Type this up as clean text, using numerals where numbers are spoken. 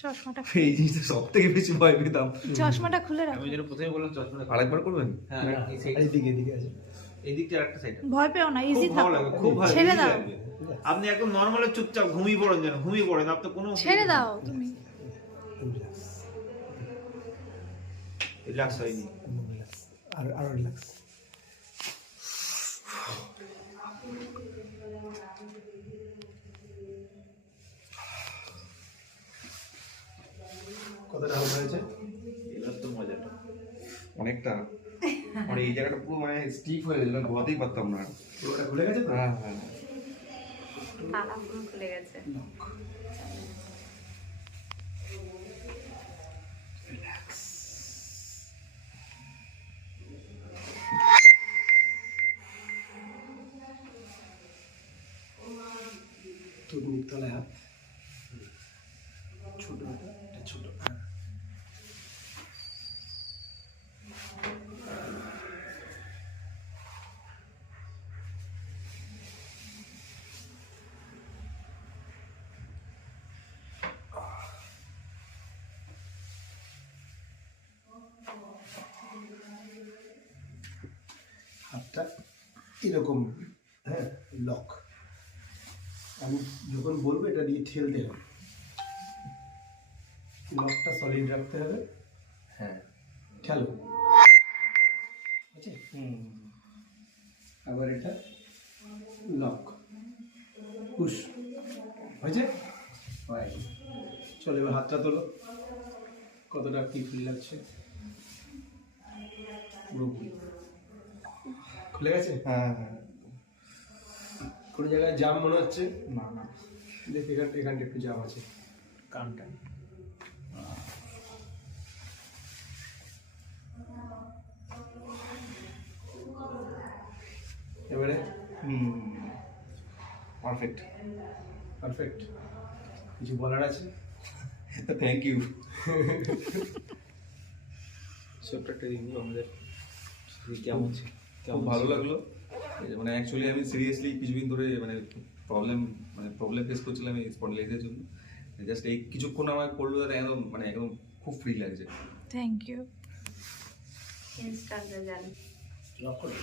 চশমাটা এই জিনিসটা সব থেকে বেশি ভয় পেতাম। চশমাটা খুলে রাখো। আমি যেন প্রথমে বললাম চশমাটা আরেকবার করবেন। হ্যাঁ এদিকে আছে, এই দিকটা আরেকটা সাইড। ভয় পেও না, ইজি ভালো থাকো, লাগে, খুব ভালো ছেড়ে easy দাও, লাগবে। আপনি একদম নরমালি চুপচাপ ঘুমিয়ে পড়েন, যেন ঘুমিয়ে পড়েন, আপনি কোনো ছেড়ে দাও তুমি। রিল্যাক্স হয়নি। আরো রিল্যাক্স। কতটা হালকা হয়েছে? এবার তো মজাটা অনেকটা, মানে এই জায়গাটা পুরো মানে স্টিফ হয়ে গেছে, ঘুমাতেই পারতাম না। পুরোটা খুলে গেছে তো? হ্যাঁ হ্যাঁ। তালা পুরো খুলে গেছে। তোর মুখতলায় হাত, ছোট এটা ছোট। হাতটা এরকম, হ্যাঁ লক। আমি যখন বলবো এটা দিয়ে ঠেলতে হবে, লকটা সলিড রাখতে হবে। হ্যাঁ ঠেলো, আছে? আবার এটা লক, পুশ হয়েছে। চলো এবার হাতটা তোলো, কতটা কি ফিল লাগছে? পুরোপুরি খুলে গেছে? হ্যাঁ হ্যাঁ। কোনো জায়গায় জাম মনে হচ্ছে? না না, দেখ এখানটা একটু জাম আছে, কানটা। এবারে পারফেক্ট। পারফেক্ট। কিছু বলার আছে? Thank you. ছোট্ট একটা রিভিউ আমাদের কেমন ছিল, খুব ভালো লাগলো। মানে অ্যাকচুয়ালি আমি সিরিয়াসলি কিছুদিন ধরে মানে প্রবলেম ফেস করছিলাম এই স্পন্ডিলাইটিসের জন্য। জাস্ট এই কিছুক্ষণ আমার করলো, একদম মানে একদম খুব ফ্রি লাগছে। Thank you. ইনস্টাগ্রামে জানি লক করে